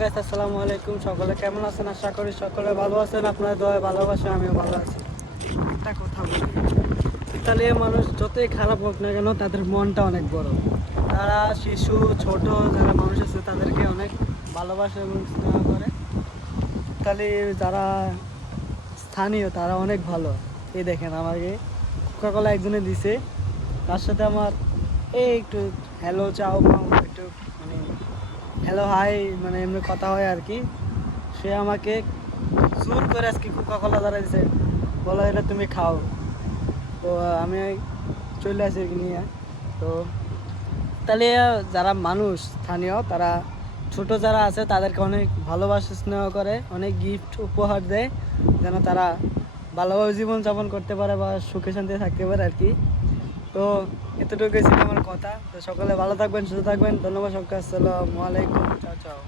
Guys আসসালামু আলাইকুম, সকলে কেমন আছেন? আশা করি সকলে ভালো আছেন। আপনার দয়া ভালোবাসা আমিও ভালো আছি। একটা কথা বলি, ইতালির মানুষ যতই খারাপ হোক না কেন তাদের মনটা অনেক বড়। তারা শিশু ছোট যারা মানুষ আছে তাদেরকে অনেক ভালোবাসে এবং স্নেহ করে। ইতালির যারা স্থানীয় তারা অনেক ভালো। এই দেখেন আমাকে কোকাকোলা একজনে দিছে, তার সাথে আমার এই একটু হ্যালো চাও মাও একটু মানে হ্যালো হাই মানে এমনি কথা হয় আর কি। সে আমাকে জোর করে আজকে কোকাকোলা দ্বারা দিছে, বলো এটা তুমি খাও। তো আমি চলে আসি নিয়ে। তো তাহলে যারা মানুষ স্থানীয় তারা ছোট যারা আছে তাদেরকে অনেক ভালোবাসা স্নেহ করে, অনেক গিফট উপহার দেয় যেন তারা ভালোভাবে জীবনযাপন করতে পারে বা সুখে শান্তিতে থাকতে পারে আর কি। তো এতটুকুই ছিল আমার কথা। তো সকলে ভালো থাকবেন, সুস্থ থাকবেন। ধন্যবাদ সকলকে। আসসালামু আলাইকুম। চাও চাও।